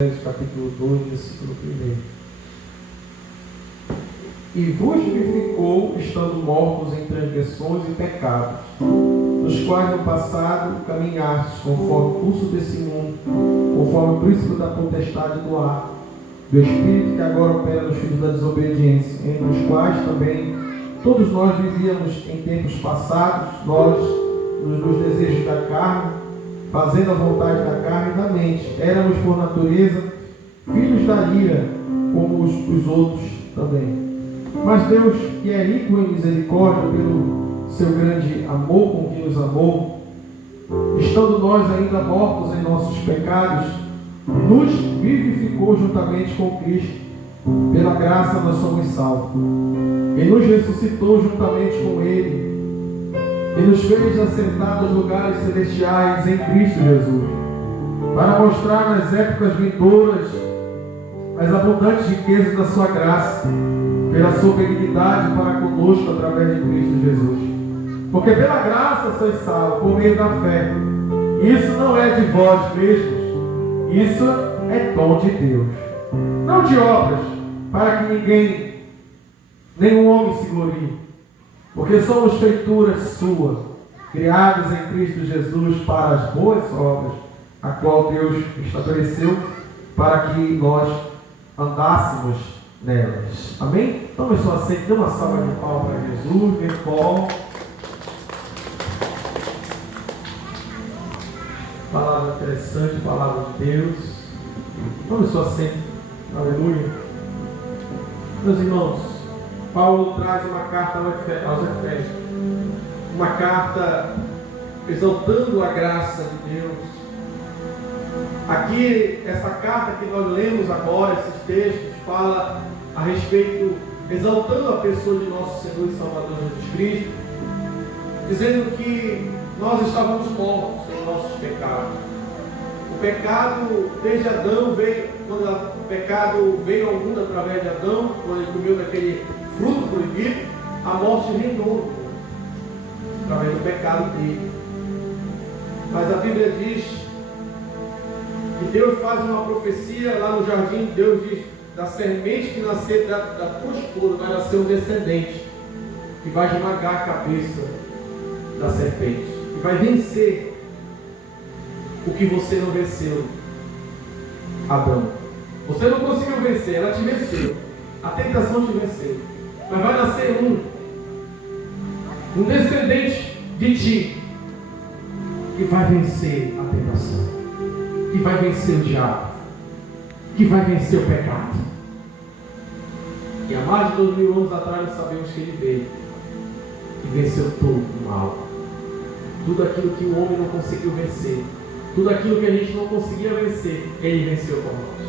Capítulo 2, versículo 1. E vos vivificou, estando mortos em transgressões e pecados, nos quais no passado caminhastes, conforme o curso desse mundo, conforme o príncipe da potestade do ar, do Espírito que agora opera nos filhos da desobediência, entre os quais também todos nós vivíamos em tempos passados, nós, nos desejos da carne, fazendo a vontade da carne e da mente. Éramos, por natureza, filhos da ira, como os outros também. Mas Deus, que é rico em misericórdia, pelo seu grande amor com que nos amou, estando nós ainda mortos em nossos pecados, nos vivificou juntamente com Cristo. Pela graça nós somos salvos. E nos ressuscitou juntamente com Ele, e nos fez assentar nos lugares celestiais em Cristo Jesus, para mostrar nas épocas vindouras as abundantes riquezas da sua graça, pela sua benignidade para conosco através de Cristo Jesus. Porque pela graça sois salvos, por meio da fé. Isso não é de vós mesmos, isso é dom de Deus. Não de obras, para que nenhum homem se glorie. Porque somos feituras suas, criadas em Cristo Jesus para as boas obras, a qual Deus estabeleceu para que nós andássemos nelas. Amém? Tome sua assento, dê uma salva de palmas para Jesus, dê pó. Palavra interessante, palavra de Deus. Tome sua assento. Aleluia. Meus irmãos, Paulo traz uma carta aos Efésios, uma carta exaltando a graça de Deus. Aqui, essa carta que nós lemos agora, esses textos, fala a respeito, exaltando a pessoa de nosso Senhor e Salvador Jesus Cristo, dizendo que nós estávamos mortos em nossos pecados. O pecado, desde Adão, quando o pecado veio ao mundo através de Adão, quando ele comeu daquele fruto proibido, a morte reinou através do pecado dele. Mas a Bíblia diz que Deus faz uma profecia lá no jardim. Deus diz: da semente que nascer da tua esposa vai nascer um descendente que vai esmagar a cabeça da serpente e vai vencer o que você não venceu, Adão. Você não conseguiu vencer, ela te venceu, a tentação te venceu. Mas vai nascer um descendente de ti, que vai vencer a tentação, que vai vencer o diabo, que vai vencer o pecado. E há mais de 2000 anos atrás nós sabemos que ele veio e venceu todo o mal, tudo aquilo que o homem não conseguiu vencer, tudo aquilo que a gente não conseguia vencer, ele venceu por nós.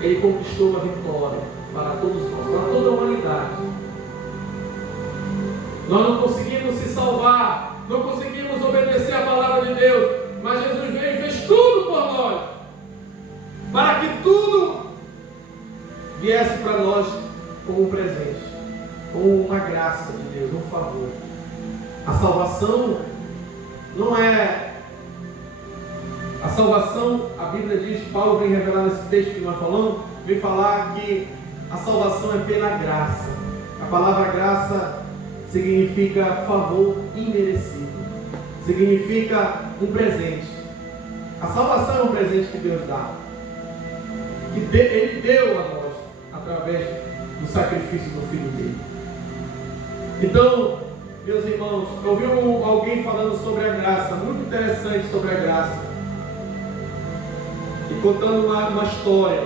Ele conquistou uma vitória para todos nós, para toda a humanidade. Nós não conseguimos se salvar, não conseguimos obedecer a palavra de Deus, mas Jesus veio e fez tudo por nós, para que tudo viesse para nós como um presente, como uma graça de Deus, um favor. A salvação não é... A salvação, a Bíblia diz, Paulo vem revelar nesse texto que nós falamos, vem falar que a salvação é pela graça. A palavra graça significa favor imerecido, significa um presente. A salvação é um presente que Deus dá, que Ele deu a nós através do sacrifício do Filho dele. Então, meus irmãos, eu ouvi alguém falando sobre a graça, muito interessante sobre a graça, e contando uma história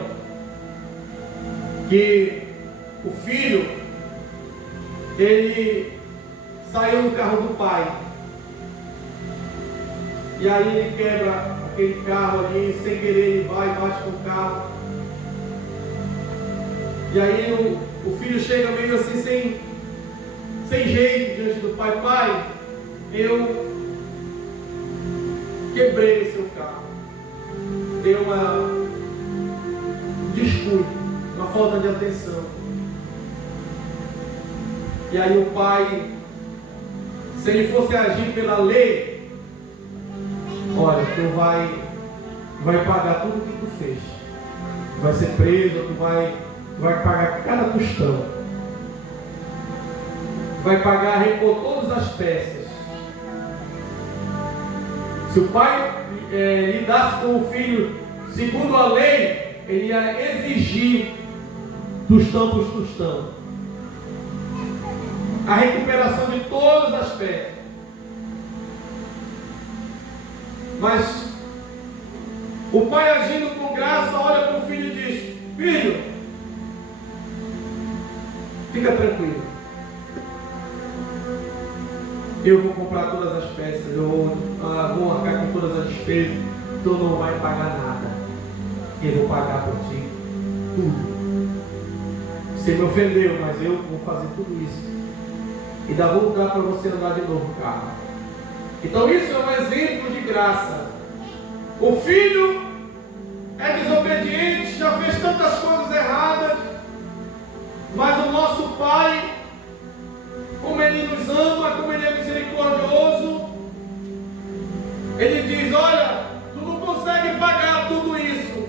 que o filho, ele saiu no carro do pai, e aí ele quebra aquele carro ali, sem querer ele vai e bate com o carro, e aí o filho chega meio assim sem jeito diante do pai: pai, eu quebrei o seu carro, deu um descuido, uma falta de atenção. E aí o pai, se ele fosse agir pela lei, olha, tu vai pagar tudo o que tu fez. Tu vai ser preso, tu vai pagar cada tostão. Tu vai pagar, repor todas as peças. Se o pai lidasse com o filho segundo a lei, ele ia exigir tostão por tostão a recuperação de todas as peças. Mas o pai, agindo com graça, olha para o filho e diz: filho, fica tranquilo, eu vou comprar todas as peças, eu vou arcar com todas as despesas, tu não vai pagar nada, eu vou pagar por ti tudo. Você me ofendeu, mas eu vou fazer tudo isso e ainda vou dar para você andar de novo o carro. Então isso é um exemplo de graça. O filho é desobediente, já fez tantas coisas erradas, mas o nosso pai, como ele nos ama, como ele é misericordioso, ele diz: olha, tu não consegue pagar tudo isso,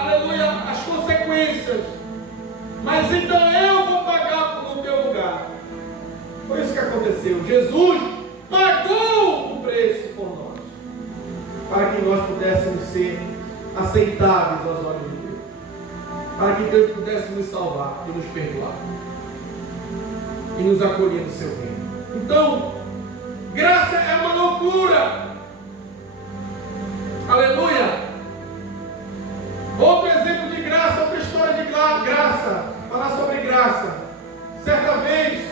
aleluia, as consequências, mas então eu vou pagar no teu lugar. Foi isso que aconteceu. Jesus pagou o preço por nós, para que nós pudéssemos ser aceitáveis aos olhos de Deus, para que Deus pudesse nos salvar e nos perdoar e nos acolher no seu reino. Então, graça é uma loucura. Aleluia. Outro exemplo de graça, outra história de graça, falar sobre graça. Certa vez,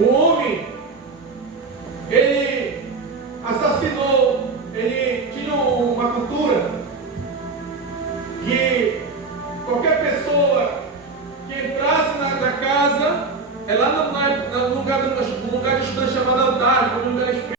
um homem, ele assassinou, ele tinha uma cultura que qualquer pessoa que entrasse na casa, é lá no lugar distante chamado altar, quando eles